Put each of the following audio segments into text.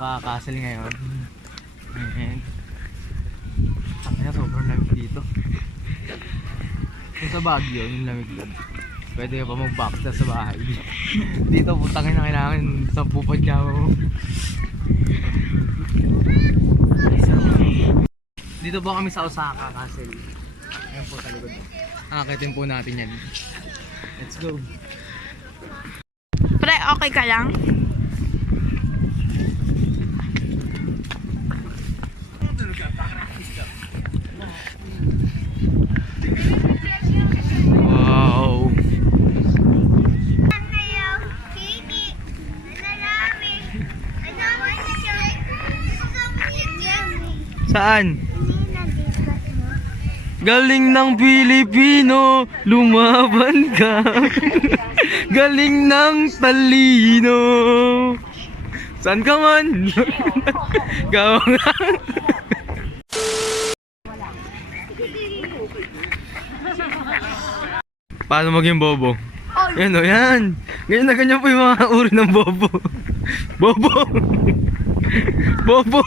Osaka Castle ngayon. And ang kaya sobrang lamig dito. Kung sa Baguio, yung lamig doon, pwede ka pa mag-backstab sa bahay. Dito putangin na kailangan 10 pagyawa mo. Dito po kami sa Osaka Castle. Ayan po sa likod. Akitin po natin yan. Let's go. Pre, okay ka lang? Wow. Saan? Galing ng Pilipino, lumaban ka. Galing ng talino. Saan ka man? Gawang paano maging bobo? Yan o, yan. Ganyan na ganyan po yung mga uri ng bobo. Bobo! Bobo!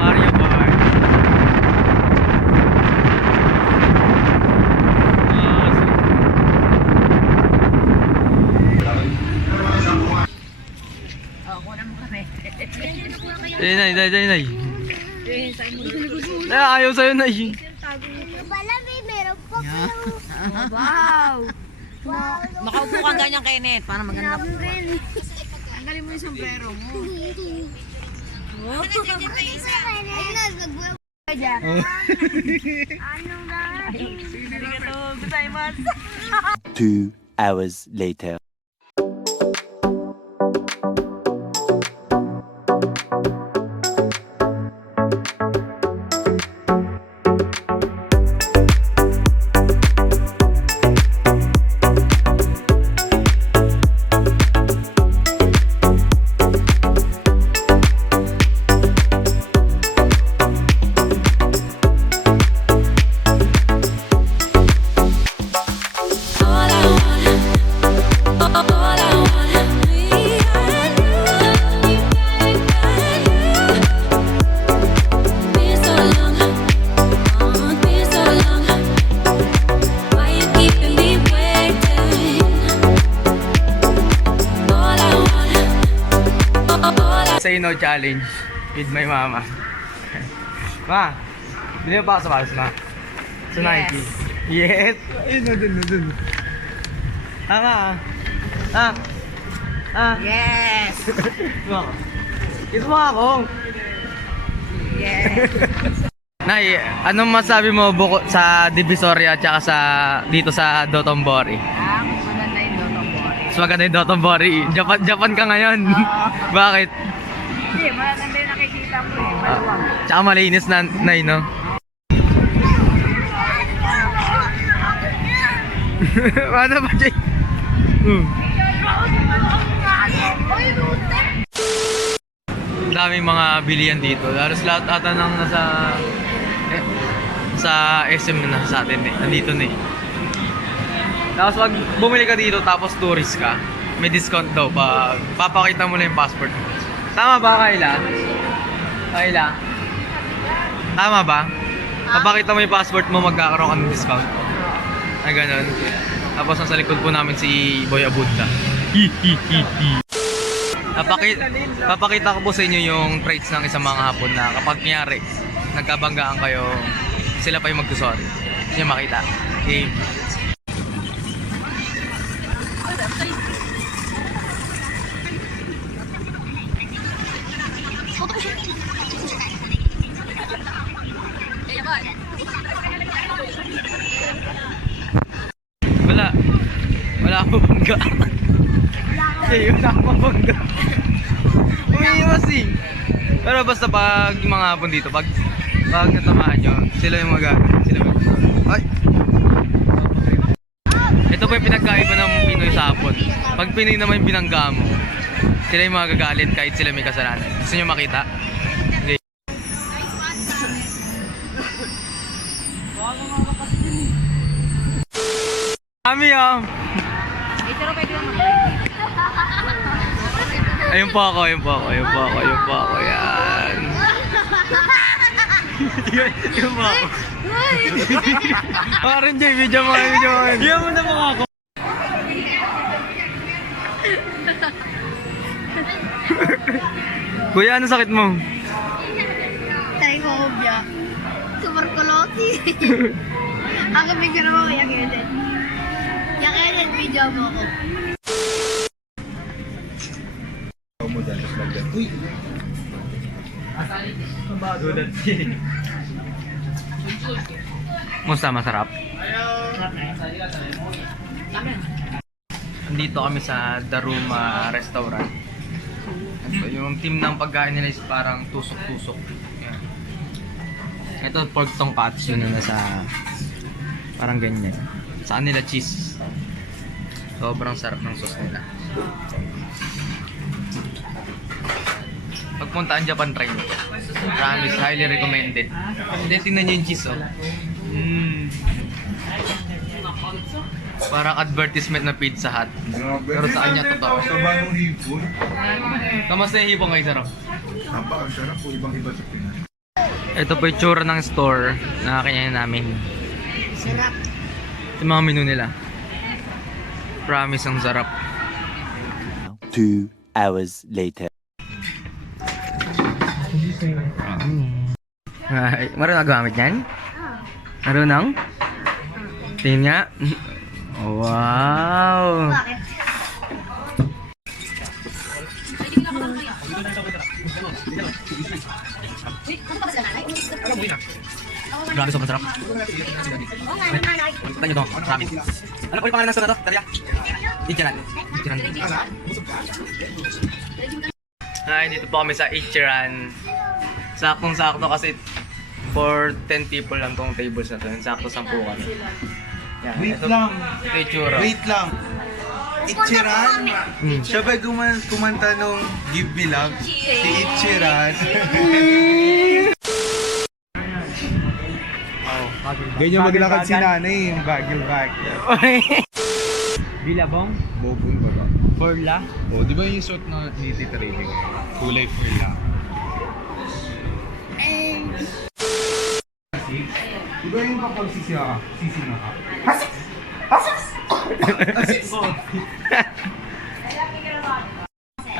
Mario Kart. Nay. Ayaw sa'yo, Nay. Wow! Makaupo kang ganyan, Kenneth, para maganda po. Tanggalin mo yung sombrero mo. Arigatou gozaimasu. 2 hours later. Say no challenge with my mama. Ma, bili mo pa ako sa Paris, ma? Sa Nike. Yes! Ayun na dun. Yes! Kiss mo ako. Yes! Nay, anong masabi mo sa Divisoria at saka dito sa Dotonbori? Mas maganda yung Dotonbori. Mas maganda yung Dotonbori. Japan ka ngayon. Bakit? Hindi, maganda yung nakikita mo eh. Maluwag. Tsaka malinis na, Nay, no? Paano ba, Jay? Daming mga bilihan dito. Halos lahat ata nang sa SM na sa atin eh. Nandito na eh. Tapos pag bumili ka dito tapos tourist ka, may discount daw pag papakita mo na yung passport mo. Tama ba, Kayla? Kayla? Tama ba? Papakita mo yung passport mo, magkakaroon ka ng discount. Ay, ganun. Tapos nasa likod po namin si Boy Abunda. Papakita ko po sa inyo yung traits ng isang mga Hapon na kapag nangyari, nagkabanggaan kayo, sila pa yung magsusorry. Hindi nyo makita. Game. Wala akong bangga. Wala akong bangga. Umiiwas eh. Pero basta pag yung mga hapon dito, pag natamaan nyo, sila yung sila yung ay! Ito po yung pinagkaiba ng Pinoy sa hapon. Pag Pinoy naman yung binangga mo, sila yung magagalit kahit sila may kasalanan. Gusto nyo makita? Okay. Kami Pero pwede lang mag-live. Ayun po ako. Yan. Yun po ako. Parang Jay, video mo. Yan mo na mga ako. Kuya, ano sakit mo? Tayo ko obya. Tuberculosis. Ako bigyan naman ko yung edit. Yung edit, video mo ko. Musta, masarap? Andito kami sa Daruma Restaurant. Ito, yung team ng pagkain nila is parang tusok-tusok. Yan. Ito pork tonkatsu na nasa parang ganyan. Sa kanila cheese. Sobrang sarap ng sauce nila. Pagpuntaan Japan, try nyo. Promise, highly recommended. Hindi, tingnan nyo yung cheese, oh. Parang advertisement na Pizza Hut. Pero sa kanya, totoo. Sa bagong hipon. Kamusta yung hipong kayo, sarap? Ang sarap po, ibang-iba sa Pinas. Ito po yung tsura ng store na kakainin namin. Sarap. Ito yung mga menu nila. Promise, ang sarap. 2 hours later. Ay, marunong gamit yan? Marunong? Tingin nga. Wow! Bakit? Grabe, sobrang sarap. Tignan nyo to, promise. Ano po yung pangalan ng store na to? Tarya? Ichiran. Hi, dito po kami sa Ichiran. Saktong-sakto kasi for 10 people lang tong tables na to. Sakto 10 kami. Yan, Wait ito- lang. Ito yung tsura. Wait lang. Ichiran? Siya ba kumanta nung Give Me Love? Si Ichiran. Ganyan maglakad si nanay, yung bagyo-bagyo. Bilabong? Bobong ba ba? Borla? O, di ba yung suot na niti trading? Kulay furla. Di ba yung kapag sisi na ka?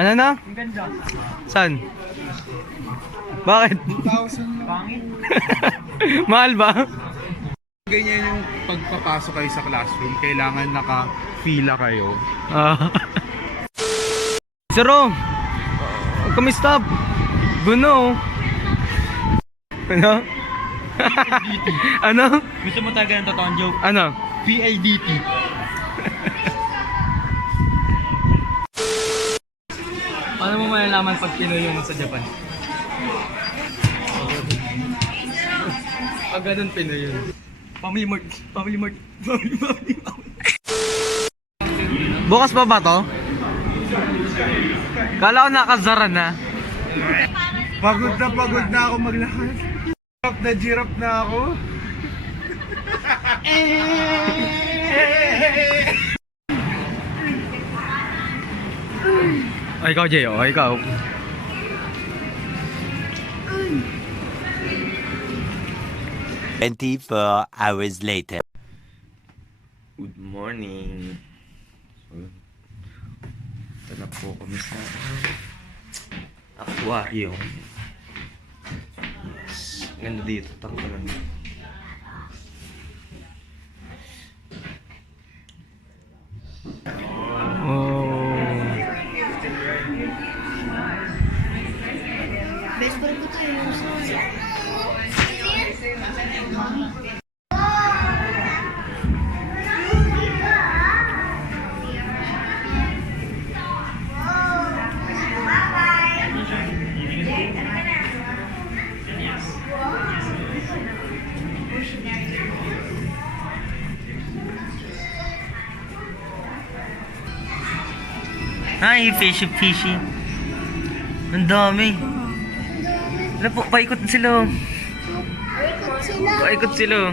Ano na? Saan? Bakit? 1,000 lang. Mahal ba? Ganyan yung pagpapasok kayo sa classroom, kailangan naka-fila kayo. Siro! Huwag kami stop! Guno! Ano? Ano? Gusto mo talaga ng totoong joke? Ano? PIDT. Paano mo malalaman pag Pinoy yung sa Japan? Pag ganun Pinoy yun. Family Mart. Bukas pa ba to? Kala ko nakazara na. Pagod na ako maglakad. Giraffe na ako. Ay, ikaw, Jay. Oh, ikaw. Twenty-four hours later. Good morning. Ito na po kami sa aquarium. Yes. Ganda dito. Tangkalan. Best friend ko tayo. Hi, fishy. Ang dami. Ano po, paikot sila. Paikot sila.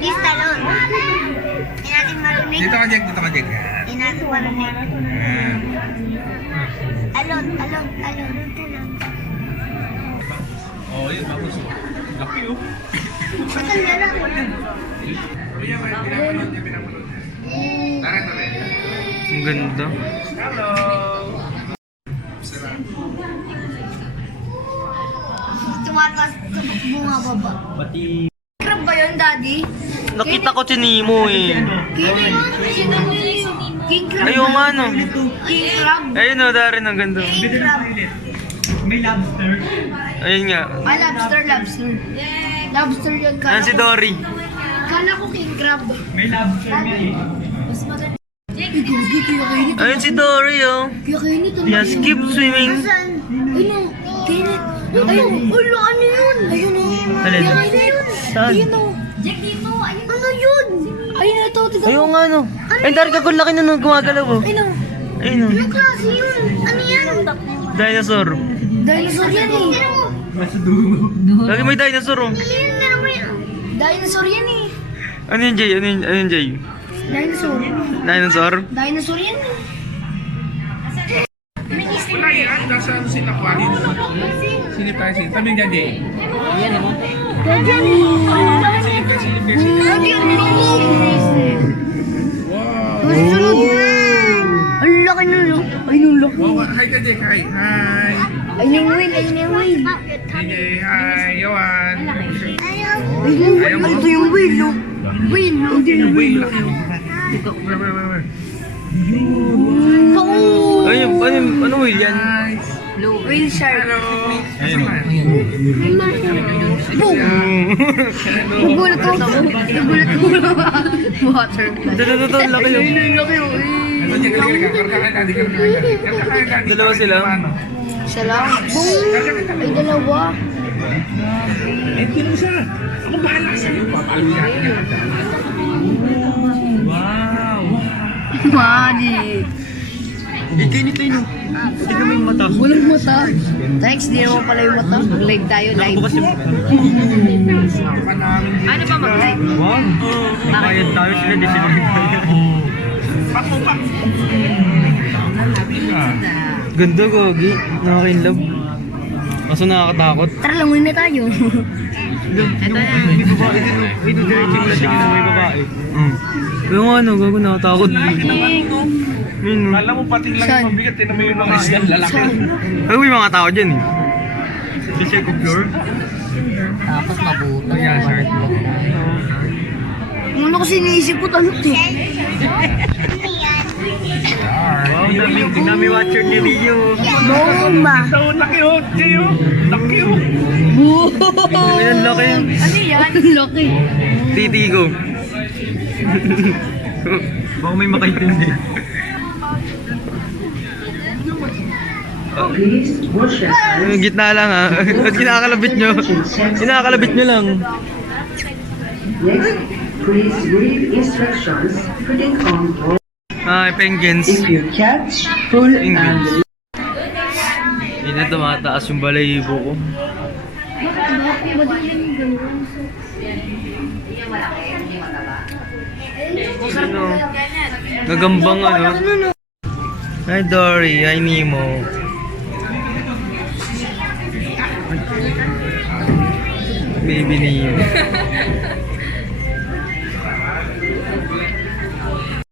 Please talon. marinig. Dito ka, Jack. Dito ka, Jack. Hindi natin marinig. Yan. Alon. Oh, yun. Tapos, laki oh. Bakal na lang. Ang ganda. Tumataas sa bunga baba. Pati... Crab ba yun, Daddy? Nakita ko si Nemo eh. King crab. Ayun nga no. King crab. Ayun o, Darin, ang ganda. King crab. May lobster. Ayun nga. Ah, lobster. Lobster yun. Ayan si Dory. Kala ko king crab. May lobster nga eh. Ayun si Dory oh. Kaya kainit. Yes, keep swimming. Saan? Ayun o. Kainit. Ayun. Ulo, ano yun? Ayun o. Alin? Kaya kainit yun. Saan? Ayun o. Jack dito. Ayun. Ano yun? Ayun na ito. Tignan Ayun mo. nga no. Ay, Darin, kagul laki na nung gumagalaw oh. Ayun o. Ayun oh. Anong klase yun? Ano yan? Dinosaur. Dinosaur yan eh. Lagi may dinosaur oh. Ano yan? Meron mo yan. Dinosaur yan eh. Ano yun, Jay? Ano yun, Jay? Dinosaur. Dinosaur? Dinosaur yan eh. Wala yan. Nasa ano sila aquarium. Silip tayo silip. Sabi nga, Jay. Daddy, Wow. ang laki nun, no? Ay, nung laki. Wow. Hi ka, Jay. Hi. Hi. Ay, nung whale, ay, nung whale. Hi, Jay. Hi. Yawan. Ay, nung whale. Ito yung whale, no? Whale, no? Hindi yung whale. Where? Ano whale yan? Whale shark. Ayun. Boom! Nagulat ko. Water. Ito, laki yun. Laki yun. Ito, Jay. Karga. Dalawa sila. Isa lang. Boom! Ay, dalawa. Eh, tinong siya. Ako bahala sa'yo. Papalo natin. Wow! Magic. Ikinit tayo no. Tignan mo yung mata. Walang mata. Thanks, di naman pala yung mata. Live tayo, live. Nakabukas yung mata. Ano ba mag-live? Wow! Bayad tayo sila, di sila Ganda, Gogi. Nakakinlove. Kaso nakakatakot. Tara, langoy na tayo. May babae din no. May dudiretso mo na tingin na may babae. Yung ano, gago nakatakot. Yun, no. Alam mo, pati lang Saan? yung mabigat. Tinan mo yung mga isang lalaki. Ay, may mga tao dyan eh. Sa check of pure. Tapos mabuto. Ayan, sir. Ano kasi iniisip ko tanong eh. Wow, dami watcher ni Rio. Bomba. Ang laki oh. Jay oh. Laki oh. Ayun, laki. Ano yan? Laki. Titi ko. Baka may makaintindi. Yung gitna lang ha. At kinakalabit nyo. Kinakalabit nyo lang. Next, please read instructions putting on board. Ah, penguins. If you catch full Penguins. Hindi na tumataas yung balahibo ko. Ano? Gagambang ano? Hi Dory, hi Nemo. Baby Nemo.